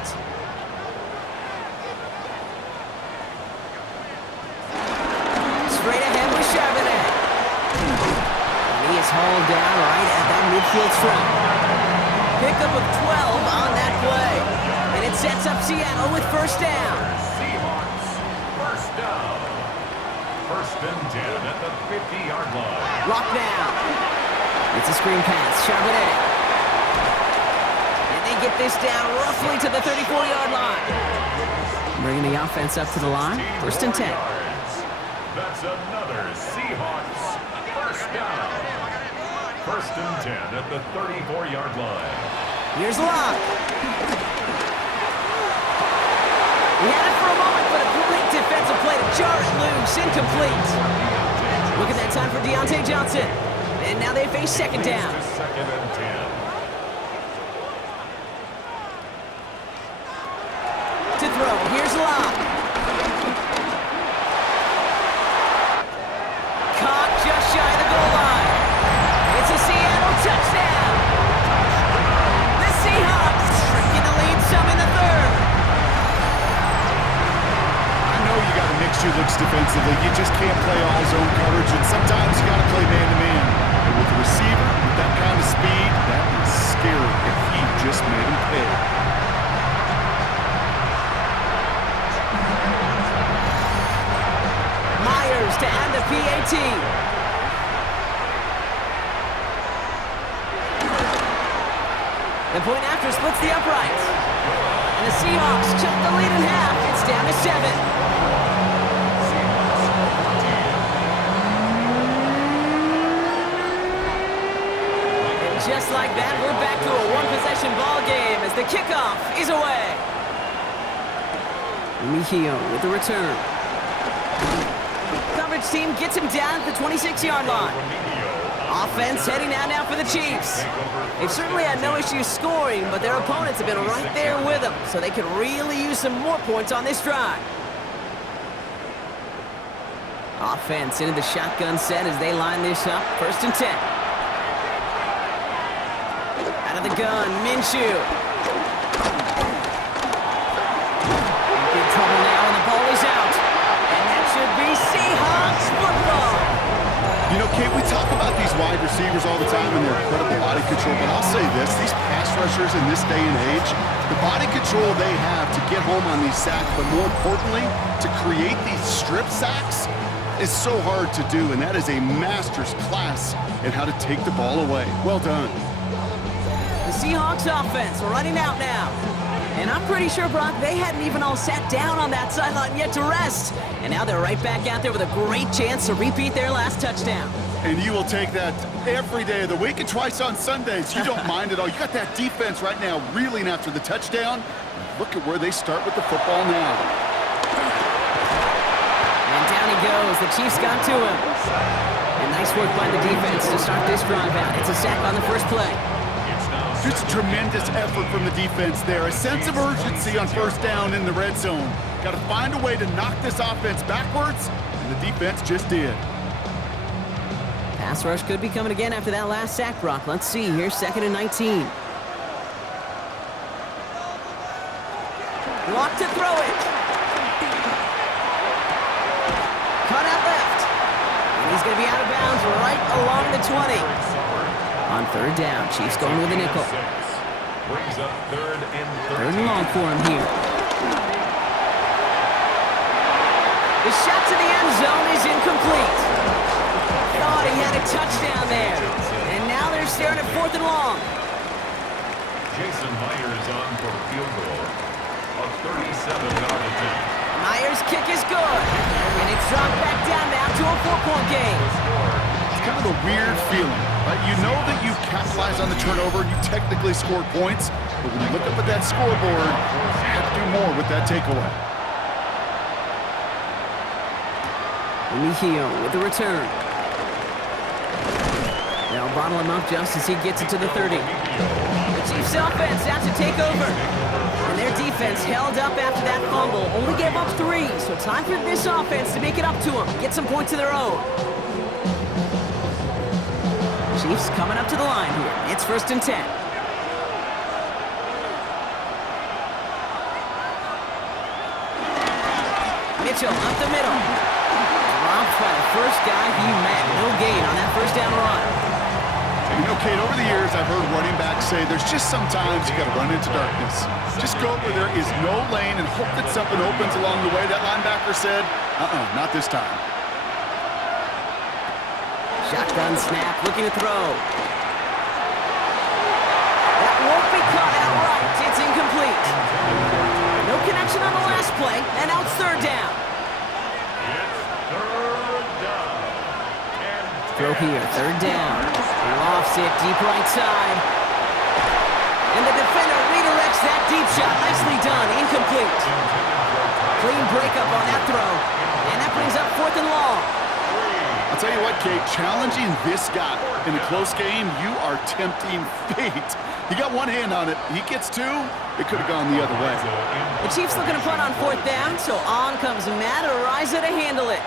Straight ahead with Charbonnet. And he is hauled down right at that midfield stripe. Pickup of 12 on that play. And it sets up Seattle with first down. Seahawks first down. 1st and 10 at the 50-yard line. Lock down. It's a screen pass. Charbonnet. And they get this down roughly to the 34-yard line. Bringing the offense up to the line. 1st and 10. Yards. That's another Seahawks first down. 1st and 10 at the 34-yard line. Here's Lock. He had it for a moment, but a great defensive play to jar it loose. Incomplete. Look at that time for Deontay Johnson. And now they face 2nd down. 2nd and 10. To throw, here's Lock. Caught just shy of the goal line. It's a Seattle touchdown. The Seahawks shrinking the lead some in the 3rd. I know you got to mix your looks defensively. You just can't play all zone coverage, and sometimes you got to play man-to-man. And with the receiver, with that kind of speed, that is scary if he just made him pay. Myers to add the PAT. The point after splits the uprights. And the Seahawks chop the lead in half. It's down to 7. And just like that, we're back to a one-possession ball game as the kickoff is away. Mejio with the return. Coverage team gets him down at the 26-yard line. Offense heading out now for the Chiefs. They've certainly had no issues scoring, but their opponents have been right there with them, so they could really use some more points on this drive. Offense into the shotgun set as they line this up. 1st and 10. Out of the gun, Minshew. In big trouble now, and the ball is out. And that should be Seahawks football. You know, Kate, we talk about these wide receivers all the time and their incredible body control, but I'll say this, these pass rushers in this day and age, the body control they have to get home on these sacks, but more importantly, to create these strip sacks is so hard to do, and that is a master's class in how to take the ball away. Well done. The Seahawks offense running out now. And I'm pretty sure, Brock, they hadn't even all sat down on that sideline yet to rest. And now they're right back out there with a great chance to repeat their last touchdown. And you will take that every day of the week and twice on Sundays. You don't mind at all. You got that defense right now reeling after the touchdown. Look at where they start with the football now. And down he goes. The Chiefs got to him. And nice work by the defense to start this drive out. It's a sack on the first play. Just a tremendous effort from the defense there. A sense of urgency on first down in the red zone. Got to find a way to knock this offense backwards, and the defense just did. Pass rush could be coming again after that last sack, Brock. Let's see. Here's 2nd and 19. Walk to throw it. Cut out left. And he's going to be out of bounds right along the 20. On 3rd down, Chiefs going with a nickel. Brings up 3rd and 13. 3rd and long for him here. The shot to the end zone is incomplete. Thought he had a touchdown there. And now they're staring at 4th and long. Jason Myers on for field goal. A 37-yard attempt. Myers' kick is good. And it's dropped back down now to a 4-point game. It's kind of a weird feeling, right? You know that you capitalize on the turnover and you technically scored points, but when you look up at that scoreboard, you have to do more with that takeaway. Mejio with the return. They'll bottle him up just as he gets it to the 30. The Chiefs offense out to take over. And their defense held up after that fumble. Only gave up 3, so time for this offense to make it up to them. Get some points of their own. Chiefs coming up to the line here. It's 1st and 10. Mitchell up the middle. Dropped by the first guy he met. No gain on that 1st down run. You know, Kate, over the years, I've heard running backs say there's just sometimes you got to run into darkness. Just go where there is no lane and hope that something opens along the way. That linebacker said, not this time. Shotgun snap, looking to throw. That won't be caught outright. It's incomplete. No connection on the last play, and now it's 3rd down. Throw here, 3rd down. Lofts it, deep right side. And the defender redirects that deep shot. Nicely done, incomplete. Clean breakup on that throw. And that brings up 4th and long. I'll tell you what, Kate, challenging this guy in a close game, you are tempting fate. He got one hand on it. He gets 2. It could have gone the other way. The Chiefs looking to punt on 4th down, so on comes Matt Araiza to handle it.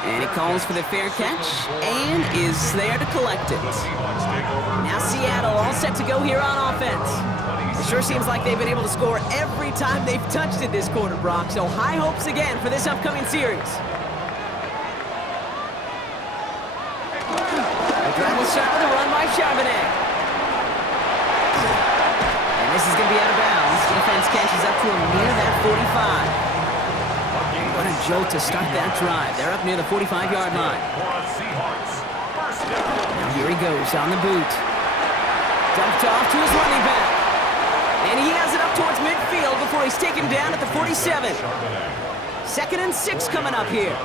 And he calls for the fair catch and is there to collect it. Now Seattle all set to go here on offense. It sure seems like they've been able to score every time they've touched it this quarter, Brock. So high hopes again for this upcoming series. The drive will start with a run by Charbonnet. And this is going to be out of bounds. Defense catches up to him near that 45. What a jolt to start that drive. They're up near the 45-yard line. Now here he goes on the boot. Dumped off to his running back. And he has it up towards midfield before he's taken down at the 47. 2nd and 6 coming up here.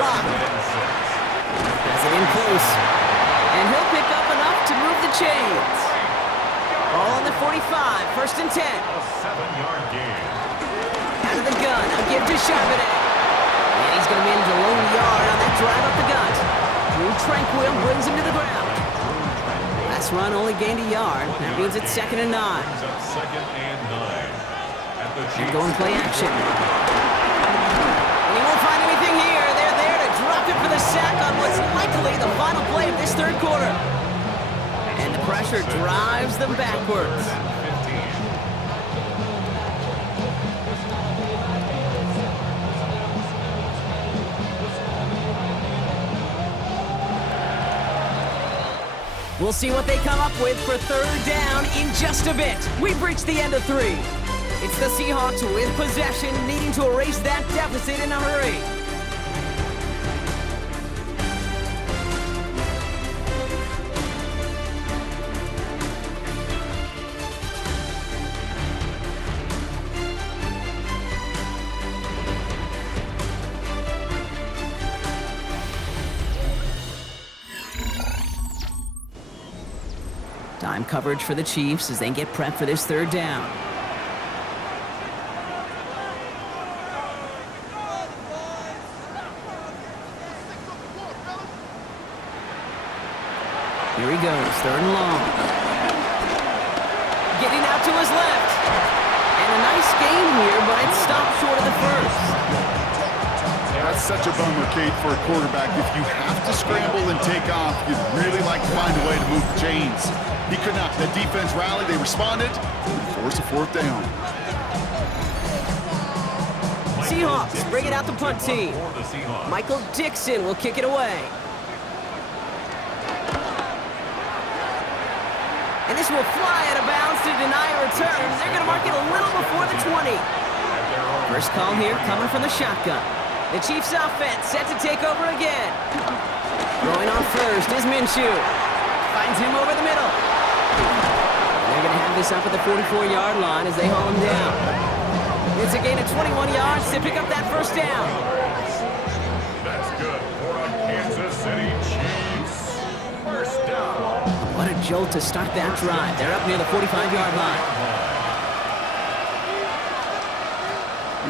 Rock has it in close. And he'll pick up enough to move the chains. Ball on the 45, 1st and 10. A 7-yard gain. Out of the gun, I'll give to Charbonnet. And he's going to manage a low yard on that drive up the gut. Drew Tranquill brings him to the ground. Last run only gained a yard. That means it's 2nd and 9. And going play action. And he won't find anything here. They're there to drop it for the sack on what's likely the final play of this 3rd quarter. And the pressure drives them backwards. We'll see what they come up with for third down in just a bit. We've reached the end of 3. It's the Seahawks with possession, needing to erase that deficit in a hurry. Time coverage for the Chiefs as they get prepped for this third down. Here he goes, third and long. Getting out to his left. And a nice gain here, but it stopped short of the first. That's such a bummer, Kate, for a quarterback. If you have to scramble and take off, you'd really like to find a way to move the chains. He could not. The defense rallied, they responded, and forced a fourth down. Seahawks bring it out the punt team. Michael Dixon will kick it away. And this will fly out of bounds to deny a return. They're going to mark it a little before the 20. First call here coming from the shotgun. The Chiefs offense set to take over again. Throwing on first is Minshew. Finds him over the middle. They're going to have this up at the 44-yard line as they haul him down. It's a gain of 21 yards to pick up that first down. That's good for a Kansas City Chiefs. First down. What a jolt to start that drive. They're up near the 45-yard line.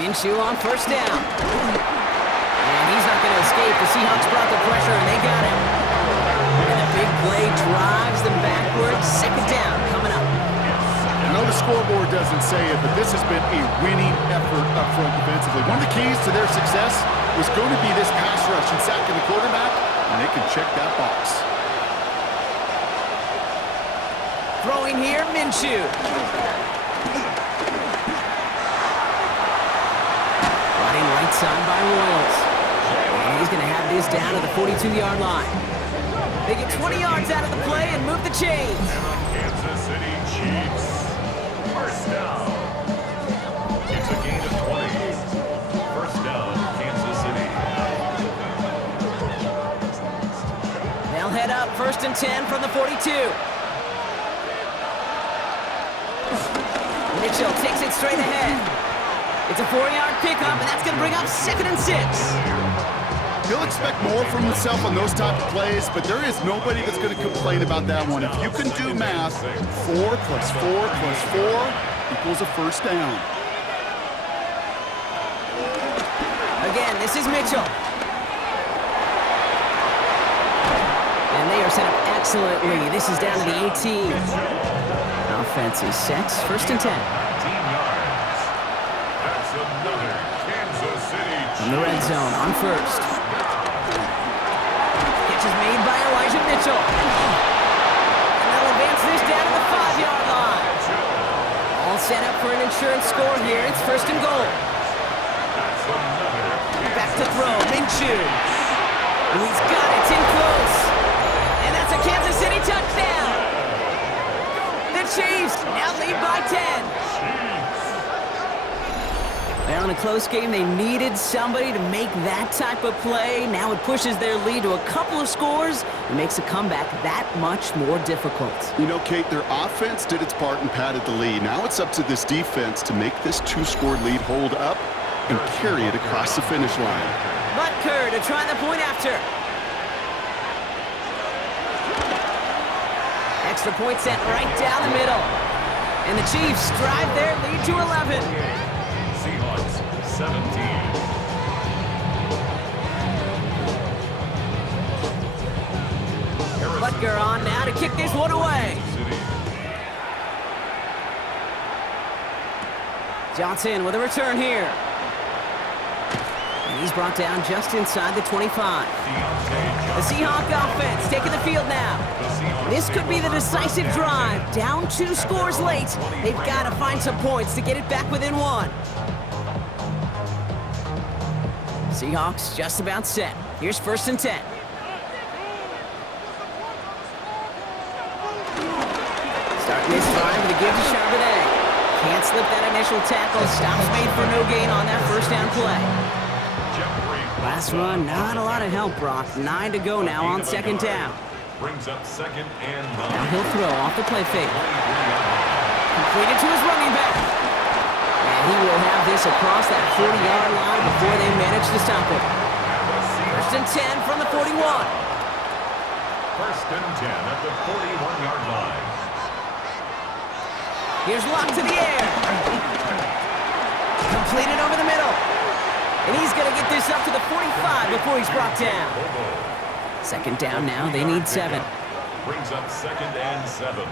Minshew on first down. And he's not going to escape. The Seahawks brought the pressure, and they got him. And the big play drives them backwards. Second down coming up. I know the scoreboard doesn't say it, but this has been a winning effort up front defensively. One of the keys to their success was going to be this pass rush and sacking the quarterback, and they can check that box. Throwing here, Minshew. Running right side by Royals. And he's going to have this down to the 42-yard line. They get 20 yards out of the play and move the chains. Kansas City Chiefs. First down. It's a gain of 20. First down, Kansas City. They'll head up first and 10 from the 42. Mitchell takes it straight ahead. It's a 4-yard pickup, and that's going to bring up 2nd and 6. He'll expect more from himself on those type of plays, but there is nobody that's going to complain about that one. If you can do math, 4 plus 4 plus 4 equals a first down. Again, this is Mitchell. And they are set up excellently. This is down to the 18. Offense is set. First and 10. 19 yards. That's another Kansas City Chiefs. In the red zone on first. Catch is made by Elijah Mitchell. And they'll advance this down to the 5-yard line. All set up for an insurance score here. It's first and goal. That's another Back to throw. Minshew. And he's got it. It's in close. And that's a Kansas City touchdown. The Chiefs now lead by 10. Now in a close game, they needed somebody to make that type of play. Now it pushes their lead to a couple of scores and makes a comeback that much more difficult. You know, Kate, their offense did its part and padded the lead. Now it's up to this defense to make this 2-score lead hold up and carry it across the finish line. Butker to try the point after. Extra point set right down the middle. And the Chiefs drive their lead to 11. Seahawks 17. Butker on now to kick this one away. Johnson with a return here. And he's brought down just inside the 25. The Seahawk offense taking the field now. This could be the decisive drive. Down 2 scores late. They've got to find some points to get it back within 1. Seahawks just about set. Here's first and 10. This time to give to Charbonnet. Can't slip that initial tackle. Stops made for no gain on that first down play. Last run, not a lot of help, Brock. 9 to go now on second down. Brings up second and 9. Now he'll throw off the play fake. Completed to his running back. And he will have this across that 40-yard line before they manage to stop it. First and 10 from the 41. First and 10 at the 41-yard line. Here's Locke to the air. Completed over the middle. And he's going to get this up to the 45 before he's brought down. Second down now, they need 7. Brings up second and 7.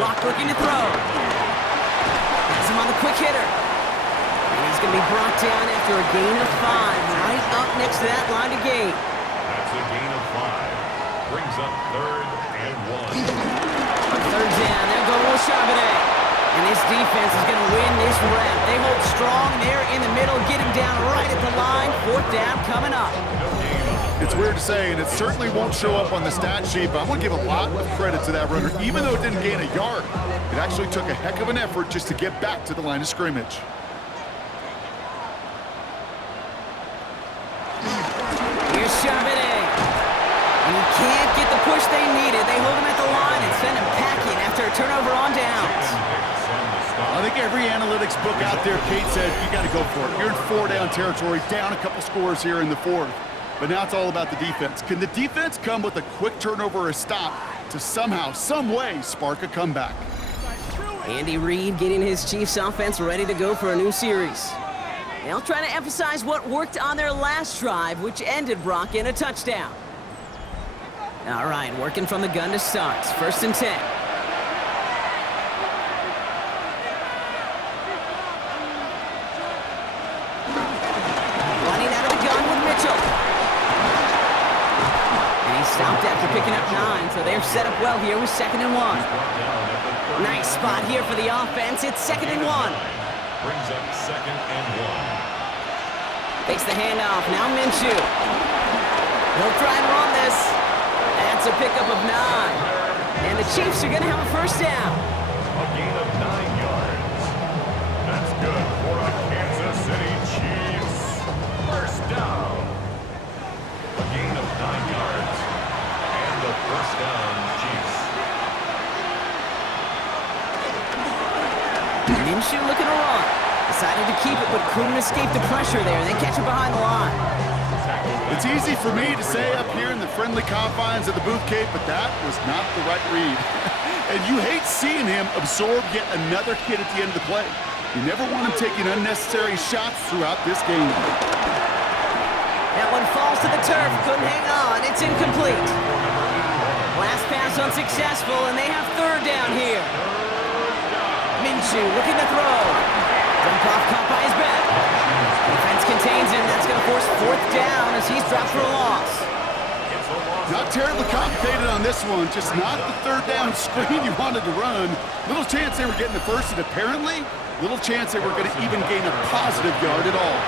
Locke looking to throw. Has him on the quick hitter. And he's going to be brought down after a gain of 5, right up next to that line of gate. That's a gain of 5. Brings up third and 1. Third down, they're going with Charbonnet. And this defense is going to win this rep. They hold strong there in the middle, getting down right at the line. Fourth down coming up. It's weird to say, and it certainly won't show up on the stat sheet, but I'm going to give a lot of credit to that runner. Even though it didn't gain a yard, it actually took a heck of an effort just to get back to the line of scrimmage. Here's Charbonnet. And he can't get the push they needed. They hold him at the line and send him packing after a turnover on downs. I think every analytics book out there, Kate said, you got to go for it. You're in 4-down territory, down a couple scores here in the fourth. But now it's all about the defense. Can the defense come with a quick turnover or a stop to somehow, some way, spark a comeback? Andy Reid getting his Chiefs offense ready to go for a new series. They'll try to emphasize what worked on their last drive, which ended Brock in a touchdown. All right, working from the gun to start. First and 10. Stopped after picking up 9, so they're set up well here with second and 1. Nice spot here for the offense. It's second and 1. Brings up second and 1. Takes the handoff. Now Minshew. He'll try and run this. That's a pickup of 9. And the Chiefs are going to have a first down. A gain of 9 yards. That's good for a Kansas City Chiefs. First down. A gain of 9 yards. The first down, Chiefs. Minshew looking to run. Decided to keep it, but couldn't escape the pressure there. They catch it behind the line. It's easy for me to say up here in the friendly confines of the booth, Kate, but that was not the right read. And you hate seeing him absorb yet another hit at the end of the play. You never want him taking unnecessary shots throughout this game. That one falls to the turf. Couldn't hang on. It's incomplete. Last pass unsuccessful, and they have third down here. Minshew looking to throw. Dump off caught by his back. Defense contains him. That's going to force fourth down as he's dropped for a loss. Not terribly complicated on this one. Just not the third down screen you wanted to run. Little chance they were getting the first, and apparently, little chance they were going to even gain a positive yard at all.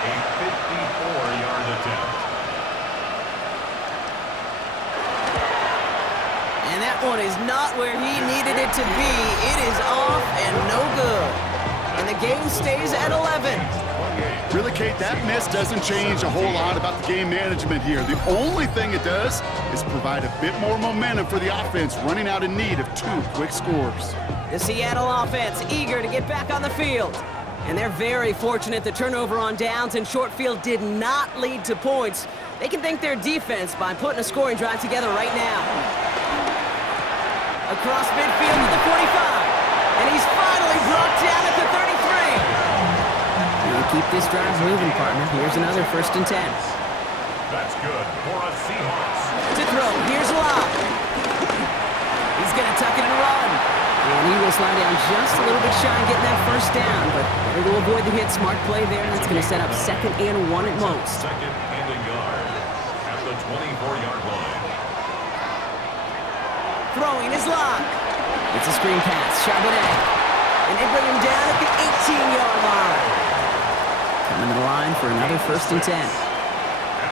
A 54-yard attempt. And that one is not where he needed it to be. It is off and no good. And the game stays at 11. Really, Kate, that miss doesn't change a whole lot about the game management here. The only thing it does is provide a bit more momentum for the offense running out in need of 2 quick scores. The Seattle offense eager to get back on the field. And they're very fortunate the turnover on downs and short field did not lead to points. They can thank their defense by putting a scoring drive together right now. Across midfield to the 45. And he's finally brought down at the 33. And keep this drive moving, partner. Here's another first and 10. That's good for a Seahawks. To throw, here's Locke. He's going to tuck it and run. And he will slide down just a little bit shy and getting that first down. But better to avoid the hit. Smart play there. That's going to set up second and 1 at most. Second and a yard at the 24-yard line. Throwing is Locke. It's a screen pass. Charbonnet. And they bring him down at the 18-yard line. Coming to the line for another first and 10.